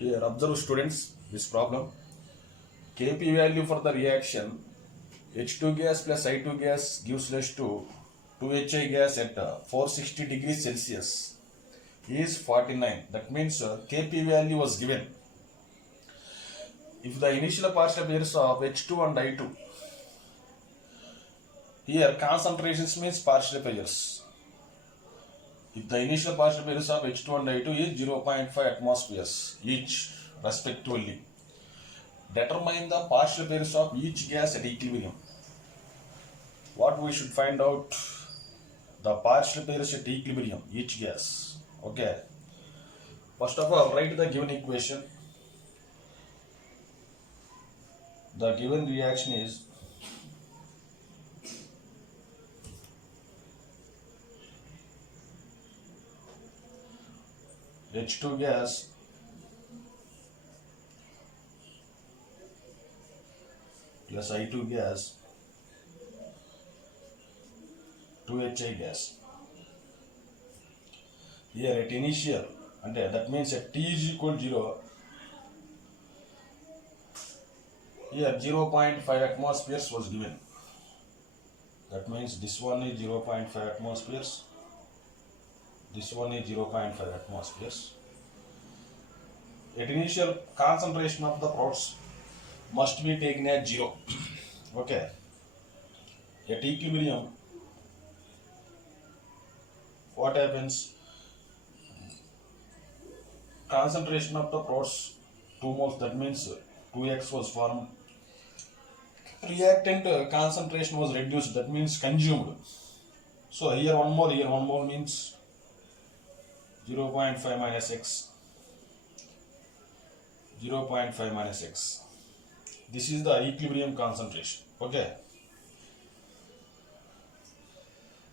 Here, observe students this problem. Kp value for the reaction H2 gas plus I2 gas gives rise to 2HI gas at 460 degrees Celsius is 49. That means Kp value was given. If the initial partial pairs of H2 and I2, here concentrations means partial pairs. If the initial partial pairs of H2 and I2 is 0.5 atmospheres each respectively, determine the partial pairs of each gas at equilibrium. What we should find out? The partial pairs at equilibrium, each gas. Okay. First of all, write the given equation. The given reaction is H2 gas plus I2 gas 2HI gas. Here at initial, and that means at T is equal to 0, here 0.5 atmospheres was given. That means this one is 0.5 atmospheres, this one is 0.5 atmospheres. At initial, concentration of the products must be taken as 0. Okay. At equilibrium, what happens? Concentration of the products 2 moles, that means 2x was formed. Reactant concentration was reduced, that means consumed. So here 1 mole means 0.5 minus x. 0.5 minus x. This is the equilibrium concentration. Okay.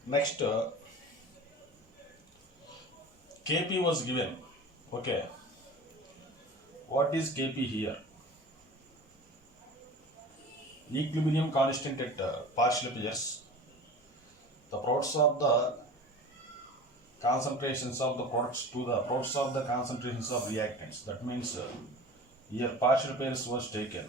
Next, Kp was given. Okay. What is Kp here? Equilibrium constant at partial pairs. The products of the concentrations of the products to the products of the concentrations of reactants. That means here partial pairs was taken.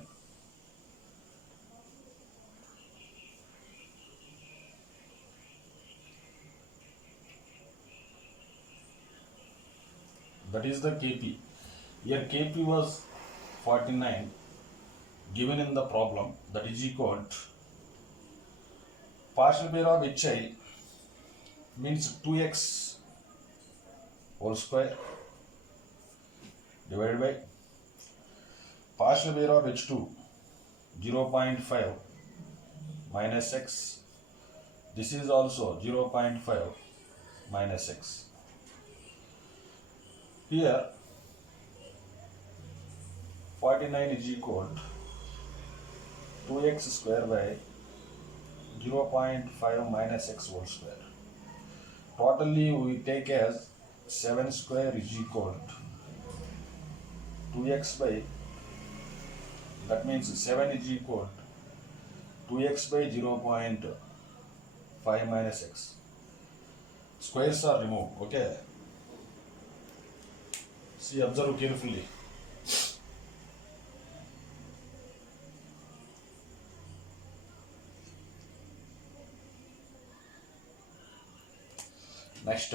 That is the Kp. Here Kp was 49 given in the problem, that is equal to partial pair of Hi means 2x whole square divided by partial pair of H2 0.5 minus x. This is also 0.5 minus x. Here 49 is equal to 2x square by 0.5 minus x whole square. Totally we take as 7 square is equal to 2x by, that means 7 is equal to 2x by 0.5 minus x. Squares are removed. Okay. See, observe carefully. Next,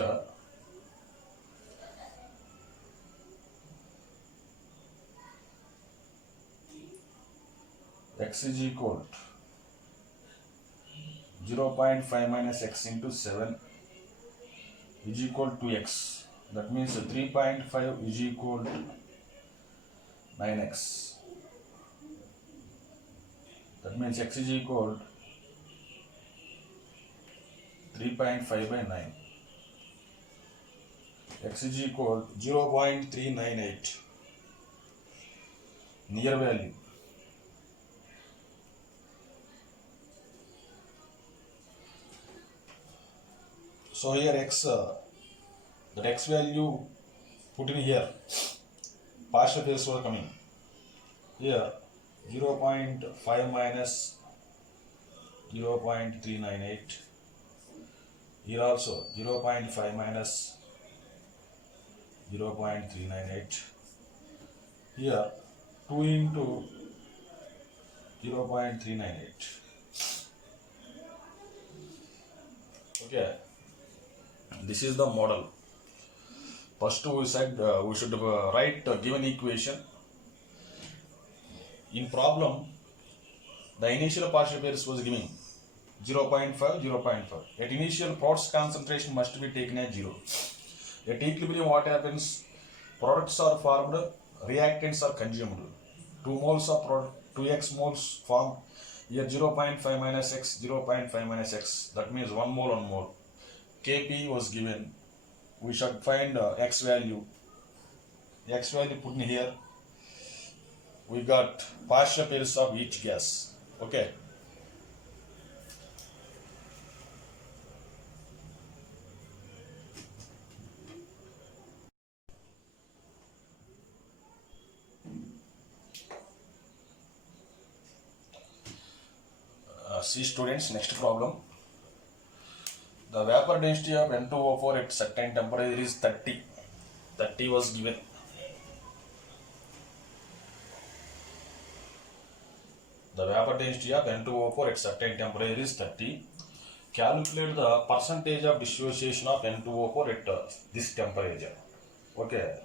x is equal to 0.5 minus x into 7 is equal to x. That means 3.5 is equal to 9x. That means x is equal to 3.5 by 9. X is equal to 0.398. Near value. So here x, that x value put in here, partial pairs were coming. Here 0.5 minus 0.398. Here also 0.5 minus 0.398. Here 2 into 0.398. Okay, this is the model. First we said we should write a given equation. In problem, the initial partial pairs was giving 0.5, 0.5. At initial, product's concentration must be taken as 0. At equilibrium, what happens? Products are formed, reactants are consumed. 2 moles of product, 2x moles formed. Here 0.5 minus x, 0.5 minus x. That means 1 mole, 1 mole. Kp was given. We should find x value. X value put in here. We got partial pairs of each gas. Okay. See students, next problem. The vapor density of N2O4 at certain temperature is 30. 30 was given. The vapor density of N2O4 at certain temperature is 30. Calculate the percentage of dissociation of N2O4 at this temperature. Okay.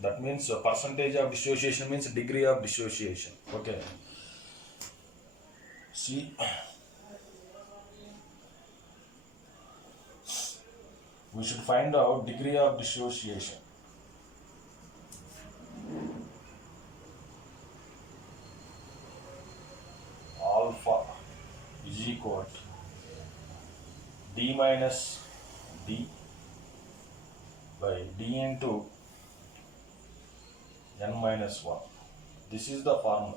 That means percentage of dissociation means degree of dissociation. Okay. See, we should find out degree of dissociation. Alpha is equal to D minus D by D into N minus 1. This is the formula.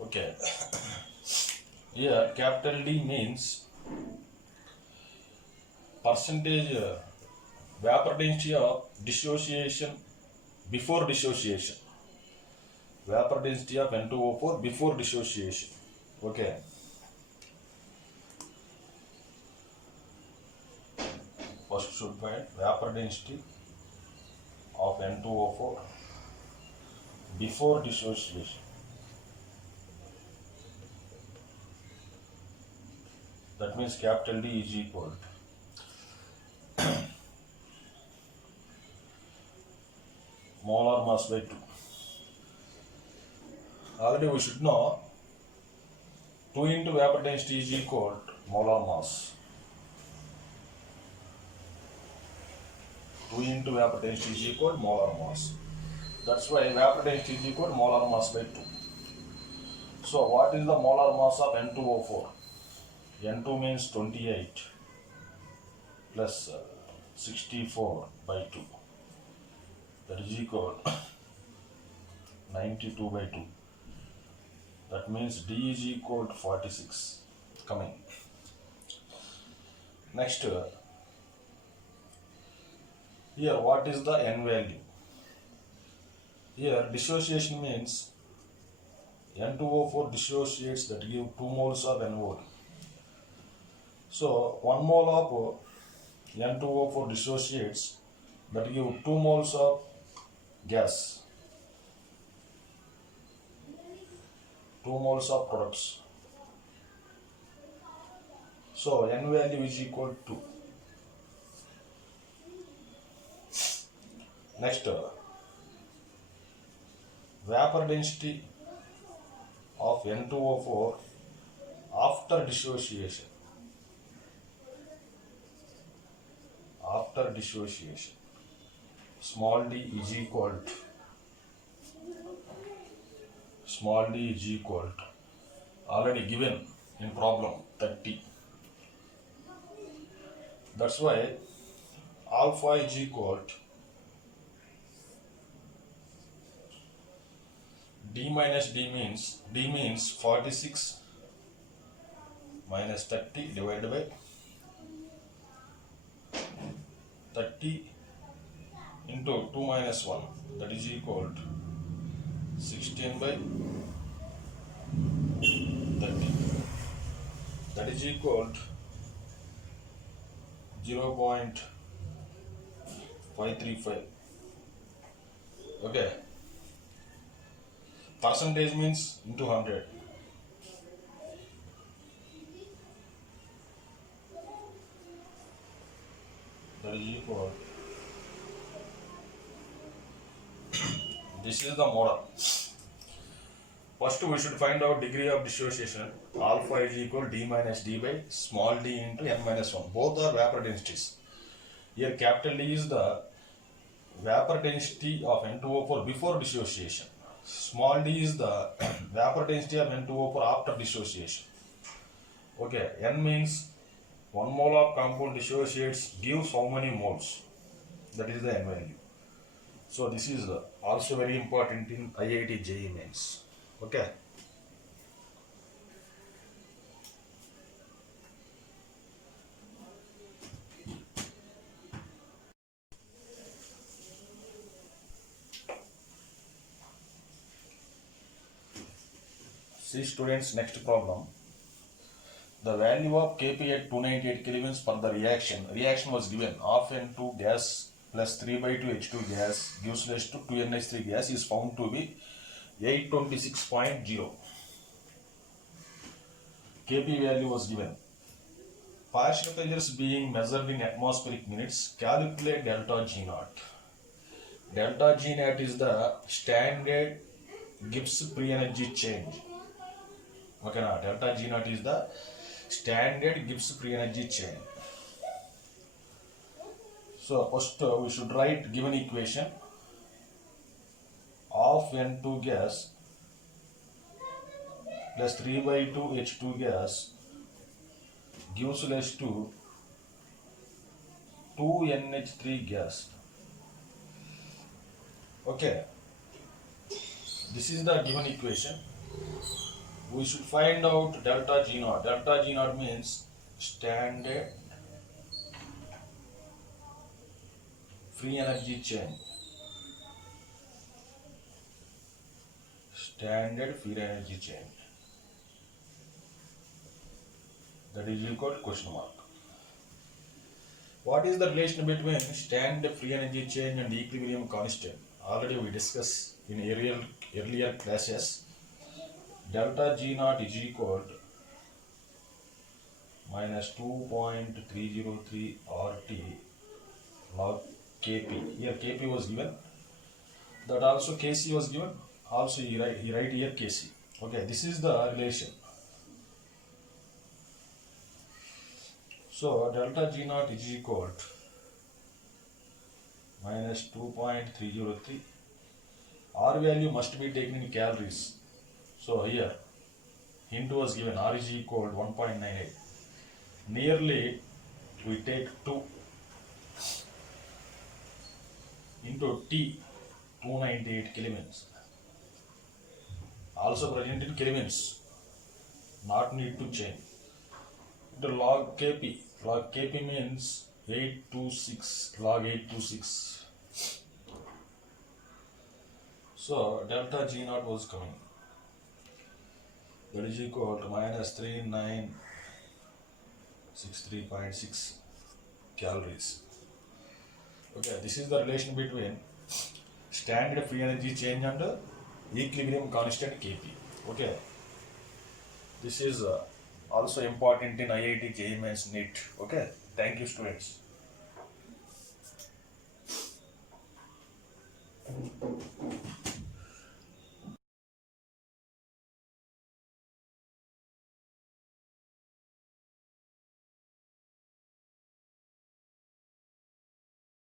Okay. Here capital D means percentage vapor density of dissociation before dissociation. Vapor density of N2O4 before dissociation. Okay. First should find vapor density of N2O4 before dissociation. That means capital D is equal to molar mass by 2. Already we should know 2 into vapor density is equal to molar mass. 2 into vapor density is equal to molar mass. That's why vapor density is equal to molar mass by 2. So what is the molar mass of N2O4? N2 means 28 plus 64 by 2. That is equal to 92 by 2. That means D is equal to 46. Coming. Next, here what is the N value? Here dissociation means N2O4 dissociates, that give 2 moles of NO. So 1 mole of N2O4 dissociates, that give 2 moles of gas, 2 moles of products. So N value is equal to 2. Next, vapor density of N2O4 after dissociation. After dissociation, small d is equal to already given in problem 30. That's why alpha is equal to D minus D means 46 minus 30 divided by 30 into 2 minus 1, that is equal to 16 by 30. That is equal to 0.535. Okay. Percentage means into 100. That is equal. This is the model. First we should find out degree of dissociation. Alpha is equal d minus d by small d into n minus 1. Both are vapor densities. Here capital D is the vapor density of N2O4 before dissociation. Small d is the vapor density of N2O4 after dissociation. Okay, N means 1 mole of compound dissociates gives how many moles? That is the N value. So this is also very important in IIT JEE mains. Okay. See students, next problem. The value of Kp at 298 kelvins for the reaction was given. Half N2 gas plus 3 by 2 H2 gas gives rise to 2NH3 gas is found to be 826.0. Kp value was given. Partial pressures being measured in atmospheric minutes, calculate delta G naught. Delta G naught is the standard Gibbs free energy change. Okay, now delta G naught is the standard Gibbs free energy change. So first we should write given equation of N2 gas plus 3 by 2 H2 gas gives rise to 2NH3 gas. Okay, this is the given equation. We should find out delta G naught. Delta G naught means standard free energy change. Standard free energy change. That is equal to question mark. What is the relation between standard free energy change and equilibrium constant? Already we discussed in earlier classes. Delta G naught is equal to minus 2.303 RT log Kp. Here Kp was given. That also Kc was given. Also he write here Kc. Okay, this is the relation. So delta G naught is equal to minus 2.303. R value must be taken in calories. So here hint was given R is equal to 1.98. Nearly we take 2 into T 298 kelvins. Also present in kelvins. Not need to change. The log Kp. Log Kp means 826. Log 826. So delta G naught was coming. That is equal to minus 3963.6 calories. Okay, this is the relation between standard free energy change and equilibrium constant Kp. Okay, this is also important in IIT JEE Mains NEET. Okay, thank you students.